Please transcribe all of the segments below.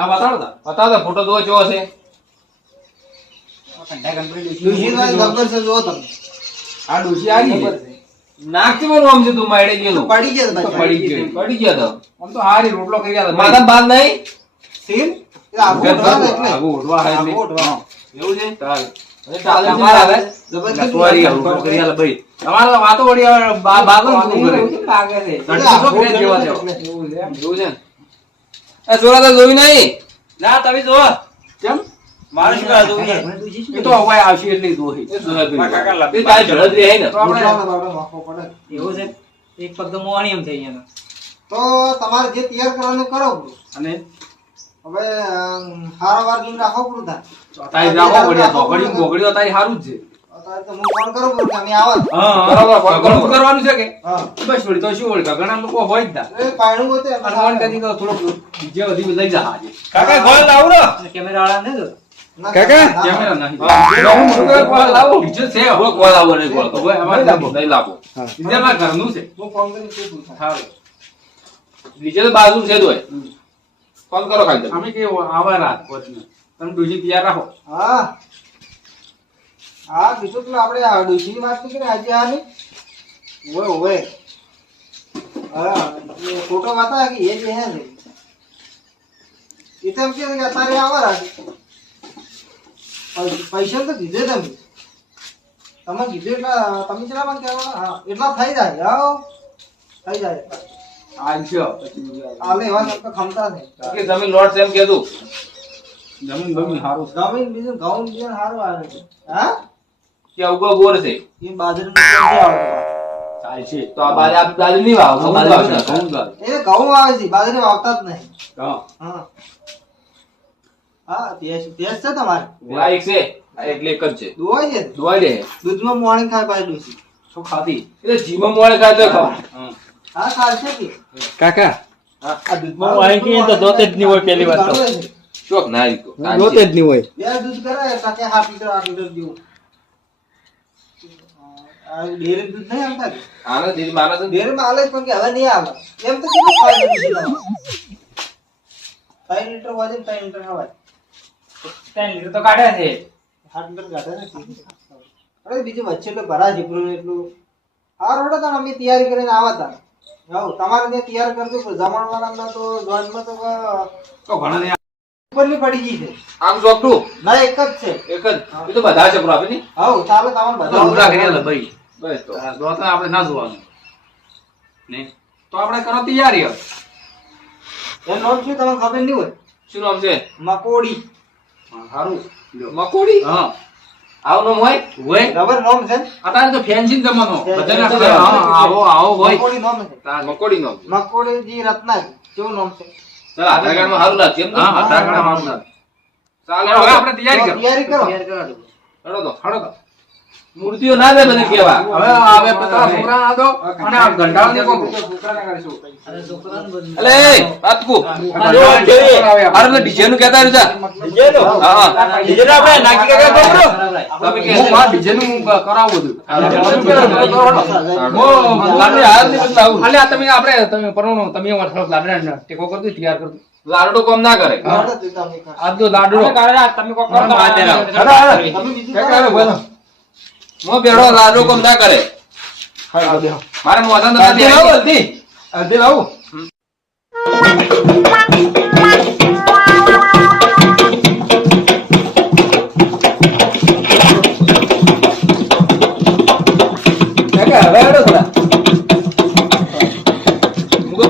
આ બતાડો તા. બતાવો તો ફોટો જોવો કેવો છે. ડોશીનો છે જુઓ તમે. આ ડોશી આવી નાખતી મને આમ છે તું માયડે ગયેલું. પડી ગયા પડી ગયો. પડી ગયો તો. આમ તો હારી રોટલો કરી ગયા માથા બાદ નહીં? સીલ? એ આખું ઉઠવા ને એટલે. આગું ઉઠવા હાય એટલે. આખું ઉઠવા. એવું છે? ચાલ. તમારે વાતો વળી બાગો શું કરે? એવું છે. એ છોરા તો જોયું નહીં ના તમે જુઓ કેમ? મારે શું કરવા જોવું એ તો હવે આવશે એટલી દોહી. એ જોયા જોયું. કાકા લાગે. એ તારી ઝડપ રહે ને તો આપણે ઉઠવામાં તો આપણે માફો પડે. એવું છે એક પગ તો એમ થઈ ગયા તો તમારે જે તૈયાર કરવાનું કરો અને હવે હારા વાર રાખો પૂરું થાય તારી રાખો તો તારી હારું જ છે. કરવાનું છે કે? હા. બસ વળી તો શું વળી ઘણા લોકો હોય જ ના. એ પાયણું ગોતે એમ અને ફોન કરી તો થોડોક બીજે બધી લઈ જા આજે. કાકા ગોળ લાવો કેમેરા વાળા ને કાકા? કેમેરા નહીં. હું. મોટું કરે કોલ લાવો? બીજે છે હવે કોલ આવો નહીં કોલ તો. હવે અમારે નહીં લાવો. બીજે ઘરનું છે. હું ફોન તો બાજુ છે તોય ફોન કરો ખાલી અમે કે આવા રાત પછી તમે બીજી તૈયાર રાખો. હા. હા બીજું પેલું આપણે આ ડોશીની વાત કરી આજે આની. ઓય હા ફોટો વાતા કે એ જે હે ને. એ તો એમ કે કે અત્યારે આવા રાખે પૈ- પૈસા તો કીધે તમે. તમે કીધું એટલા તમે કેટલા પણ કહેવા? હા એટલા થઈ જાય હા. થઈ જાય. આલ્યો. આલે એવા તો ખમતા નહીં. કે જમીન લોટ એમ કીધું જમીન બમીન હારું જમીન બીજું ઘઉં બીજું સારું આવે છે. હા? કે ઉગો બોર છે? એ તો આ નહીં વાવો ઘઉં ઘઉં છે બાજરી વાવતા જ નહીં. હા. હા. છે તમારે? આ એક છે એટલે એક જ છે. દોવાય છે? ધોવાઈ દે દૂધમાં મોર્નિંગ ખાય પાછી ડોસી શું ખાધી? એટલે જીમાં મોડે ખાય તો ખવાય. હમ. હા ખાશે કે? કાકા આ હું વાંહી કહીએ તો જોતે જ નહીં હોય પહેલી વાત તો. ઘણું ચોક ના ઈ તો. જોતે જ નહીં હોય. બે દૂધ કરાય કાકે હાફ લીટર આઠ લીટર જેવું. ડેરી દૂધ નહીં આવતા આને દીદી માને છે ને? ડેરીમાં પણ કે હવે નહીં આવે. એમ તો કેટલું ખાય ત્રણ લીટર વજન ત્રણ લીટર ખવાય ત્રણ લીટર તો કાઢ્યા છે. આઠ લીટર ગાઢે ને અરે બીજું વચ્ચે તો ભરા છે એટલું. હા રોડે તો અમે તૈયારી કરીને આવા તા હવ તમારે ત્યાં તૈયાર કરજો જમણવાળામાં તો જોઈનમાં તો તો ઘણા ને ઉપરની પડી ગઈ છે. આમ ચોકટું ના એક જ છે. એક જ? એ તો બધા છે ને હવ ચાલો તમારે બધા બધા આલે ભાઈ બસ તો. આપણે ના જોવાનું. ને? તો આપણે કરો તૈયારી હવે. એનું નામ શું તમને ખબર નહીં હોય? શું નામ છે? મકોડી. સારું. મકોડી? હા. આવું નામ હોય? હોય. રબર નામ છે? અત્યારે તો ફેન્સી જમાનો. બધાને ફેન્સી આપણે હા, આવો આવો હોય. મકોડી નામ છે. મકોડી નામ મકોડીજી રત્નાજી કેવું નામ છે? ચાલ આધાર કાર્ડમાં સારું લાગશે એમ હા આધાર કાર્ડ. ચાલ હવે આપણે તૈયારી કરો. તૈયારી કરો. હેડો તો હળો તો. મૂર્તિઓ ના દે બધે કેવા. હવે આવે પેલા છોકરા આ દો અને આ ગંડાળને કહો. અલે પાતકુ. અરે તો ડીજે નું કહેતા રહ્યું હા હા. ડીજે તો આપણે નાકી કાકા. તમે કે હું ડીજે નું કરાવ બધું. મો લાડે હાલની બદલા આવું. અલે આ તમે આપણે તમે પરણો તમે અમારા થોડોક લાડડા ટેકો કરી દો તૈયાર કરી દો. લાડો કોમ ના કરે. આ તો તમે કરો. લાડુ તમે કોક કરો. તમે બીજું કરો. મો બેડો લાડો કોમ ના કરે. મારે મોઢા તો નથી આવી. અડધી. લાવું.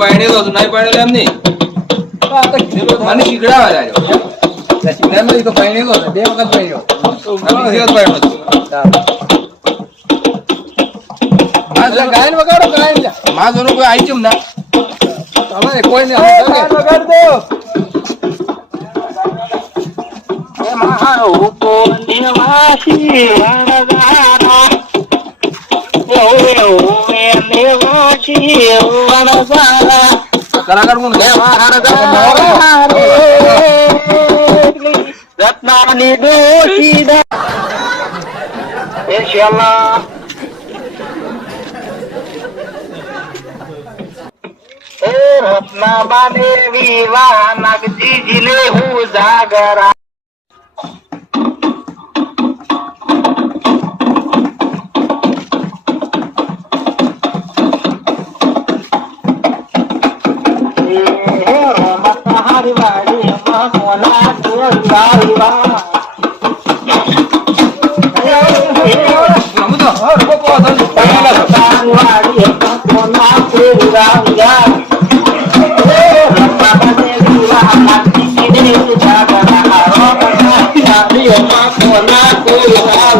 પાડેલો હતો નહીં પાડેલો એમ નહીં. મને શીખડાવે એટલે તો પાણી હતો, બે વખત પહેણ્યો. હા, ગાયન જા. માં જોનું કોઈ આવી ચમ ના તમારે ગાયન લાગે. વગાડ કલાકાર કોણ છે? રત્નાની દોશીદા એ શ્યામા સપના બાને વિવાહ નાગજી જીલે હું જાગરા હારી વાડી કોના વિવાહ રમું તો હા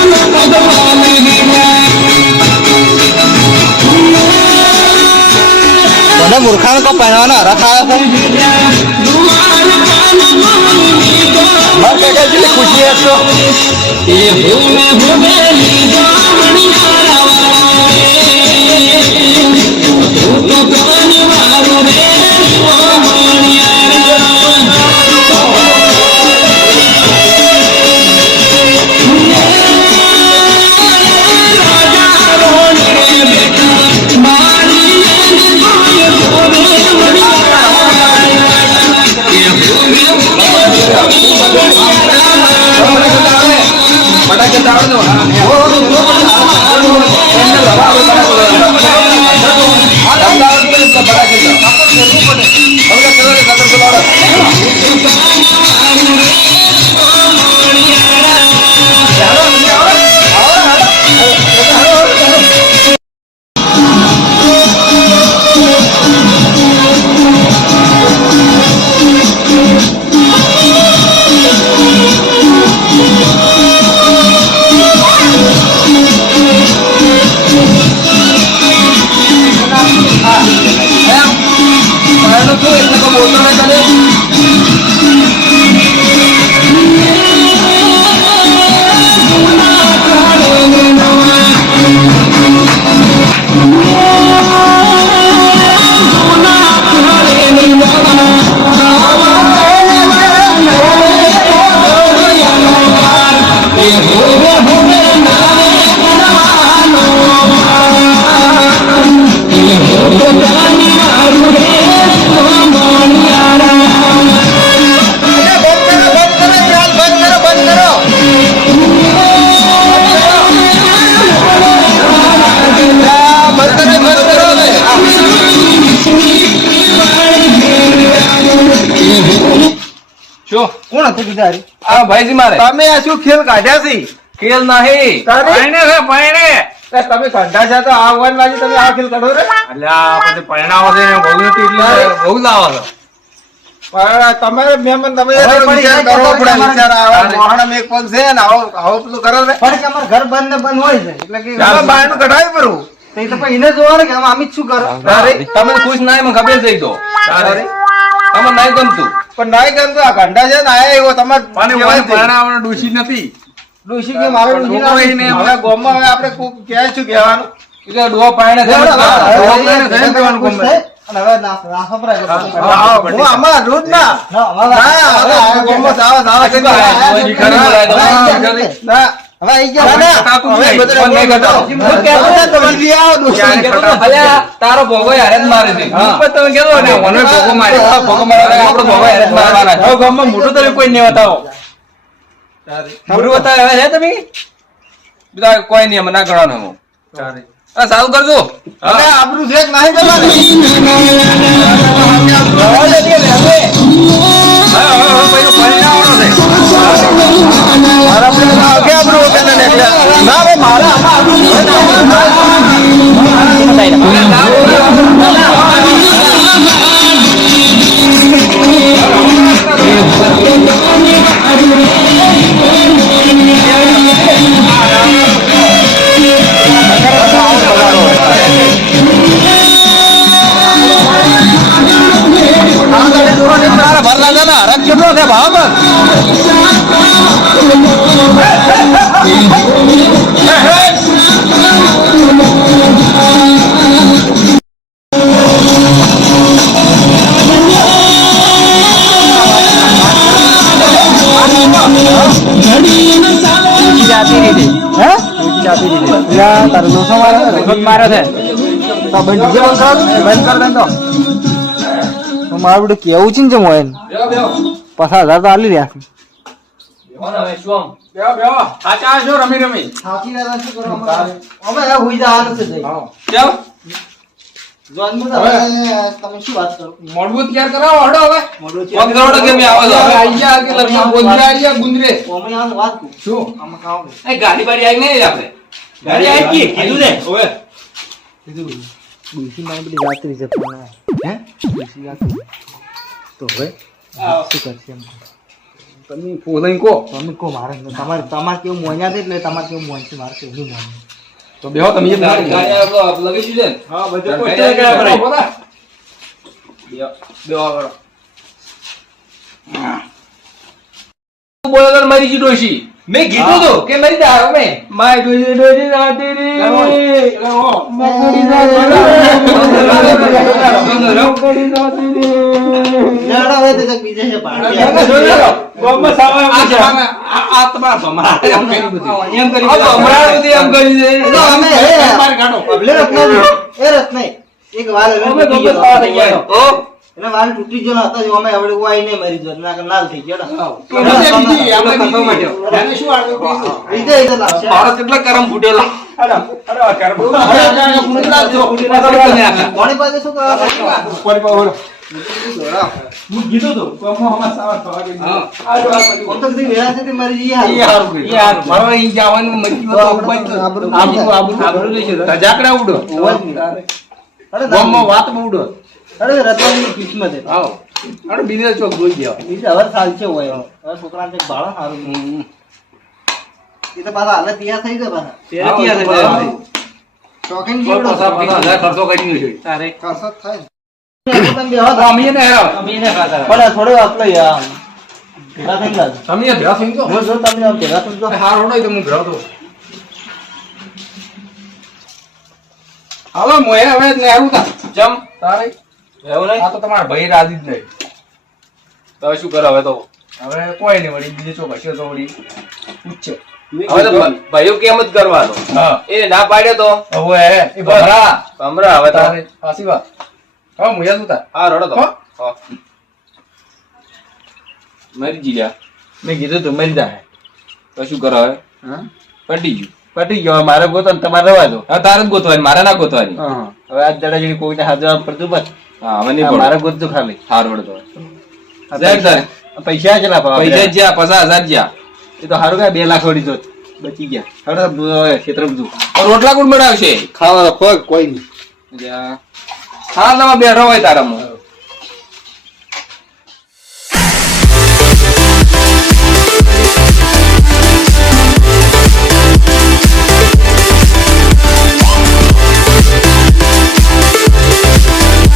રમો કહો તો સારું નથી મને કો પહેરવાનો રથ આવ્યો છે ખુશી હતો ફટાકે શું? કોણ હતું બિચારી? આ ભાઈજી મારે. તમે આ શું ખેલ કાઢ્યા છે? ખેલ નહીં. પરણે છે તમે કાઢ્યા છે તો આ વન બાજુ તમે આ ખેલ કાઢો રે અલ્યા પછી પરણાવો છે બહુ નથી એટલે બહુ લાવો છો. તમારે મહેમાન તમે હવે થોડો પડી વિચાર જાય કરવો પડે વિચાર આવો. તારે- મોહણમ એક પણ છે ને આવો આવો પેલું કરો રે પણ કે અમારે ઘર બંધ ને બંધ હોય છે એટલે કે તમે બહારનું કઢાવી પડું તો તો પછી એને જોવાનું કે આમ જ શું કરો? તમે ખુશ ના મને ખબર જઈ દો તારે? તમે નહીં ગમતું પણ નહીં ગમતું આ ઘંટા છે ને આયા એવો તમારે છે. પરણાવવાનો ડોશી નથી ડોશી કે મારો ડોશી ના હવે ગોમમાં હવે આપણે કહે છું કહેવાનું એટલે ડો પાણીને છે ને, રોજ ના, હવે. હવે ગયા. હવે તારો ભોગો જ મારે છે તમે ને મને ભોગો મારે ભોગો ભોગો જ મારવાના હવે ગામમાં મોટું તમે કોઈ નહીં બતાવો. મોટું બતાવે હે તમે? બીજા કોઈ નહીં અમે ના ગણવાનું. હું સારું કરજો. હવે આપણું છે નહીં કરવાની? મને ભાવ તારું નોસો મારો મારો છે તો બંધ બંધ કર. દે તો મારું બધું કેવું છે ને જમો એને પચાસ હજાર તો આલી રહ્યા છે. બેહો બેહો સાચા છો રમી રમી સાચી વાત શું કરો અમે હવે હુઈ જવાનું છે જઈ બેહો. જોન તમે શું વાત કરો? મોડવું તૈયાર કરાવો હવે. મોઢું છે ફોન કરો કે મેં આવો હવે છો આઈ ગયા કે લગ્ન ગોંદરે આઈ ગયા ગુંદરે. અમે આને વાત શું? આમાં ગાડી બાડી આવી નહીં આપડે? ગાડી આવી કીધું ને. ઓવે ડુસી માં બધી રાત્રિ છે તો હવે? શું કરશે એમ? તમે ફોલાઈ કો તમે કો મારે. તમારે તમારે કેવું મોન્યા છે એટલે તમારે કેવું મોન છે? મારે કેવું મોન તો બેહો તમે લગી દીધે હા બધું બેહો. બોલો મારી ગઈ ડોશી મેં કીધું તું કે મરી જા અમે. માય ડોશી ડોશી રાતી રી. લેડો હવે તે જગ બીજે છે પાણી. આ તમારા ભમરા એમ કરી બધી. એમ કરી આ ભમરાનું એમ કરી દે તો અમે હે બહાર કાઢો અબલે રત્ન એ રત્ન એક વાર અમે તૂટી ગમે ગયો. ખાવા ઓ એટલે વાળ તૂટી ગયો હતો જો અમે હવે કોઈ નહીં મરી જો ના લાલ થઈ ગયો ને. બીજી, બીજી, આપણે બીજી. એને શું આગળ કહીશું? રીતે રીતે લાગશે મારો કેટલા કરમ ફૂટેલા. ધજાકડા ઉડો. વાતમાં ઉડો. અરે રત્નની કિસ્મત હે આવો. અરે બીજે ચોક જોઈ ગયા બીજે હવે સાલ છે હોય હવે. છોકરાને ભાળો સારું. એ તો પાછા હાલે તૈયાર થઈ જાય પાછા. ત્યારે છે ત્યારે? શોખીન જીવડો ખર્ચો કરી દીધો છે. ખર્ચો થાય પણ થોડો આપલો યાર. ભેગા. તમે તો જો તમે ભેગા. હારો નહીં તો હું ભેળો તો હાલો મોએ હવે નહેરું તા જમ તારે એવું નહીં? આ તો તમારા ભાઈ રાજી જ નહીં તો શું કરો હવે તો? હવે કોઈ નહીં વળી બીજે ચોક હશે તો વળી પૂછશે હવે તો ભાઈઓ કેમ જ કરવાનો? એ ના પાડ્યો તો. હવે એ ભમરા. ભમરા હવે તારે સાચી વાત હવે મુયા તું તાર હા રડો તો. હા. મરી જી મેં કીધું તું મરી જાય તો શું કરો હવે? હા? પટી ગયું. પટી ગયો. હવે મારે ગોતો ને તમારે રવા દો. હવે તારે જ ગોતવાની મારે ના ગોતવાની. હવે આજ દાડા જેવી કોઈને હાજર પડતું બસ હા પડે ખાલી. હારું તો તારે. પૈસા- કેટલા પૈસા જ્યાં પચાસ હજાર જ્યાં. એ તો સારું કાંઈ બે લાખ વળી જોત. બચી ગયા. હવે ક્ષેત્ર બધું રોટલા કોણ બનાવશે? ખાવા કોઈ કોઈ નહીં. હા તમે બેઠો હોય તારામાં.